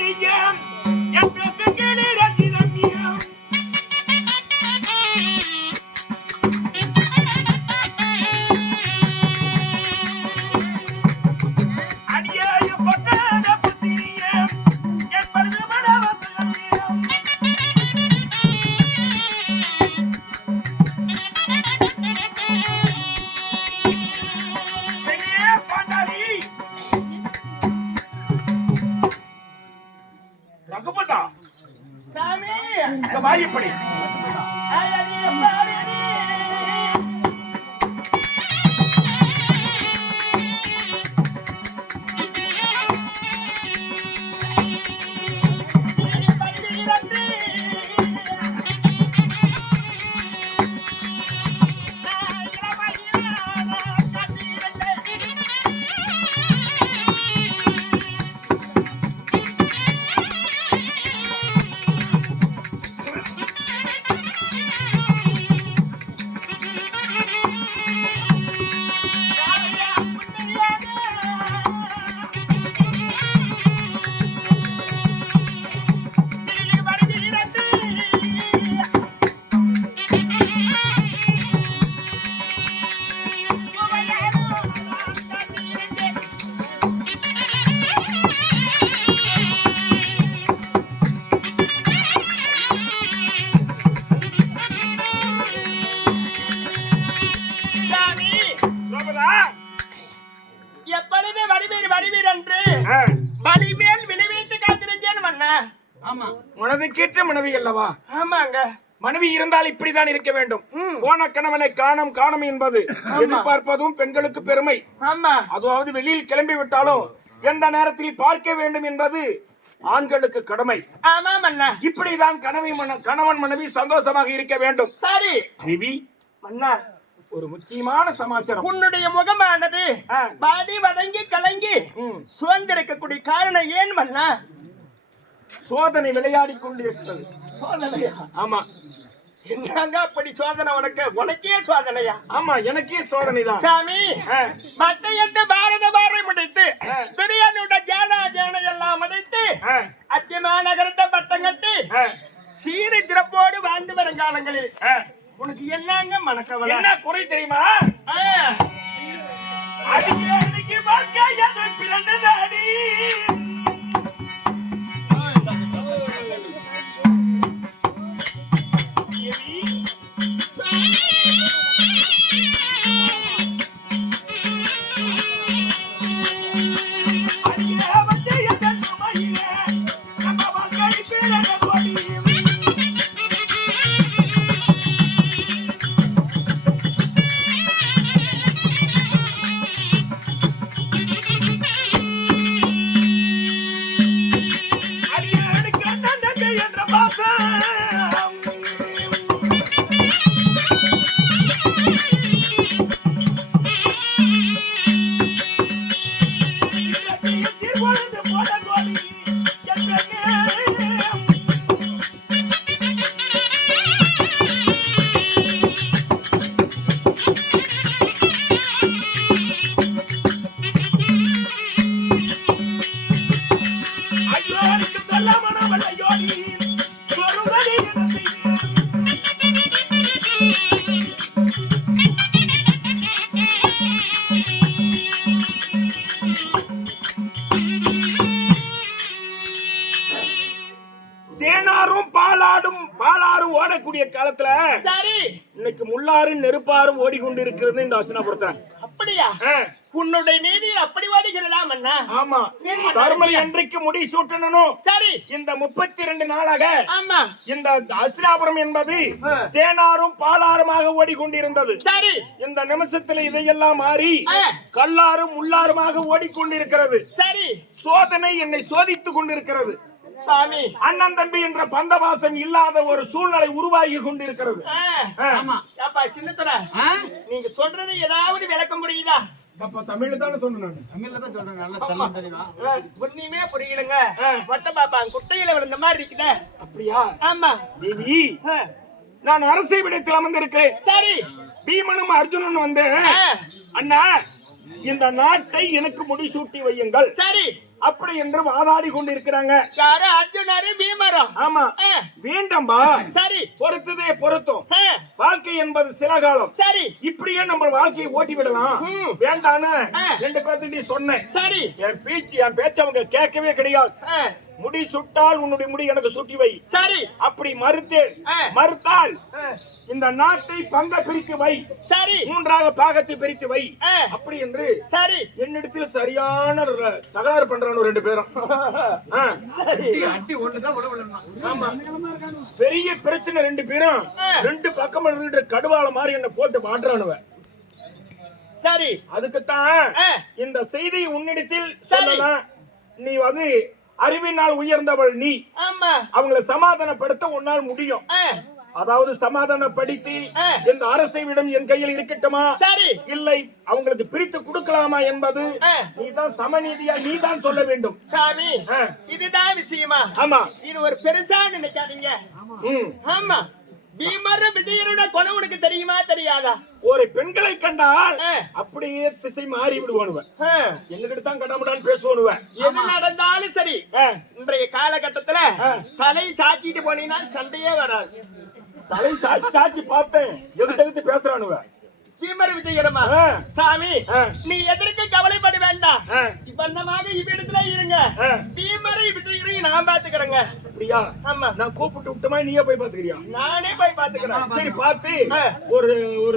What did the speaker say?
மணியம் என் இந்த ரகுபதா எப்பொழுது வடிவீர் வடிவீர் என்று? வடிவேல் விளைவித்து காத்திருந்தேன் மன்னா. ஆமா. மனதுக்கேற்ற மனைவி அல்லவா? ஆமாங்க. மனைவி இருந்தால் இப்படித்தான் இருக்க வேண்டும். போன கணவனை காணம் காணம் என்பது எதிர்பார்ப்பதும் பெண்களுக்கு பெருமை. ஆமா. அதாவது வெளியில் கிளம்பி விட்டாலும் எந்த நேரத்தில் பார்க்க வேண்டும் என்பது ஆண்களுக்கு கடமை. ஆமா மன்னா. இப்படிதான் கணவை மன- கணவன் மனைவி சந்தோஷமாக இருக்க வேண்டும். சரி. மன்னா. ஒரு முக்கியமான சமாச்சாரம். உன்னுடைய முகமானது. பாடி வதங்கி கலங்கி. சுதந்திருக்கக்கூடிய காரணம் ஏன் மன்னா சோதனை விளையாடி கொண்டு இருக்கிறது ஆமா. என்னங்க அப்படி சோதனை உனக்கு? உனக்கே சோதனையா? ஆமா எனக்கே சோதனை தான் சாமி மத்த எட்டு பாரத பாரை முடித்து பிரியாணியோட ஜானா ஜான எல்லாம் முடித்து அத்தியமா நகரத்தை பட்டம் கட்டி சீரு சிறப்போடு வாழ்ந்து வரும் காலங்களில் உனக்கு என்னங்க மனக்கவலை? என்ன குறை தெரியுமா? ஆ. தேனாரும் ஓடக்கூடிய காலத்துல சரி. இன்னைக்கு முள்ளாரும் நெருப்பாரும் ஓடிக்கொண்டிருக்கிறது இந்த அஸ்தினாபுரத்தை அப்படியா? ஆ, உன்னுடைய நீதி அப்படி வாடுகிறதா மன்னா ஆமா. தர்மரி என்றைக்கு முடி சூட்டணும் சரி. இந்த முப்பத்தி ரெண்டு நாளாக ஆமா. இந்த அஸ்தினாபுரம் என்பது தேனாரும் பாலாருமாக ஓடிக்கொண்டிருந்தது. சரி. இந்த நிமிஷத்துல இதையெல்லாம் மாறி. கல்லாரும் முள்ளாருமாக ஓடிக்கொண்டிருக்கிறது. சரி. சோதனை என்னை சோதித்துக் கொண்டிருக்கிறது. சாமி அண்ணன் தம்பி என்ற பந்தவாசம் இல்லாத ஒரு சூழ்நிலை உருவாகி கொண்டிருக்கிறது. ஆ? நீங்க சொல்றது ஏதாவது விளக்க முடியுதா அப்ப தமிழ் தானே சொன்னேன் தமிழ்ல தான் சொல்றேன் நல்லா ஒண்ணுமே புரியலங்க. வட்ட பாப்பா குட்டையில விழுந்த மாதிரி இருக்குதே. அப்படியா? ஆமா. தேவி. நான் அரசை விடத்தில் அமர்ந்திருக்கிறேன். சரி. பீமனும் அர்ஜுனன் வந்து. அண்ணா இந்த நாட்டை எனக்கு முடிசூட்டி வையுங்கள். சரி. அப்படி என்று வாதாடி கொண்டிருக்கிறாங்க. யாரு அர்ஜுனரு பீமரும். ஆமா. வேண்டாம்பா. சரி. பொறுத்ததே பொருத்தம். வாழ்க்கை என்பது சில காலம். சரி. இப்படியே நம்ம வாழ்க்கையை ஓட்டி விடலாம். வேண்டான்னு. ரெண்டு பேர்த்து சொன்னேன். சரி. என் பேச்சு என் பேச்ச அவங்க கேட்கவே கிடையாது. முடி சுட்டால் உன்னுடைய முடி எனக்கு சுட்டி வை. சரி. அப்படி மறுத்தேன். மறுத்தால் இந்த நாட்டை பங்க பிரித்து வை. சரி. மூன்றாக பாகத்தை பிரித்து வை. அப்படி என்று சரி. என்னிடத்தில் சரியான தகராறு பண்றானு ரெண்டு பேரும். பெரிய பிரச்சனை ரெண்டு பேரும். ரெண்டு பக்கம் இருந்து கடுவாள மாதிரி என்ன போட்டு மாட்டுறானுவ சரி. அதுக்குத்தான். இந்த செய்தி உன்னிடத்தில். சொல்லலாம். நீ வந்து அறிவினால் உயர்ந்தவள் நீ. ஆமா. அவங்கள சமாதானப்படுத்த உன்னால் முடியும். அதாவது சமாதானப்படுத்தி. இந்த அரசை விடம் என் கையில் இருக்கட்டுமா? சரி. இல்லை அவங்களுக்கு பிரித்து கொடுக்கலாமா என்பது. நீதான் சமநீதியா நீதான் சொல்ல வேண்டும். சாமி. இதுதான் விஷயமா? ஆமா. இது ஒரு பெருசா நினைக்காதீங்க. ஆமா. பீமர் விஜயனோட குணம் உனக்கு தெரியுமா தெரியாதா ஒரு பெண்களை கண்டால். அப்படியே திசை மாறி விடுவானுவ எங்ககிட்ட தான் கடாமடான்னு பேசுவானுவ எது நடந்தாலும் சரி. இன்றைய காலகட்டத்துல. தலை சாத்திட்டு போனீங்கன்னா சண்டையே வராது தலை சாட்சி சாட்சி பார்த்தேன் எதுக்கு பேசுறானுவ பீமர் விஜயரமா ஆ. சாமி. நீ எதற்கு கவலைப்பட வேண்டாம். இப்பந்தமாக இவ்விடத்துல இருங்க. பீமரை விஜயரையும் நான் பாத்துக்கிறேங்க. அப்படியா? ஆமா. நான் கூப்பிட்டு விட்டுமா நீயே போய் பாத்துக்கிறியா? நானே போய் பாத்துக்கிறேன். சரி பார்த்து. ஆ. ஒரு ஒரு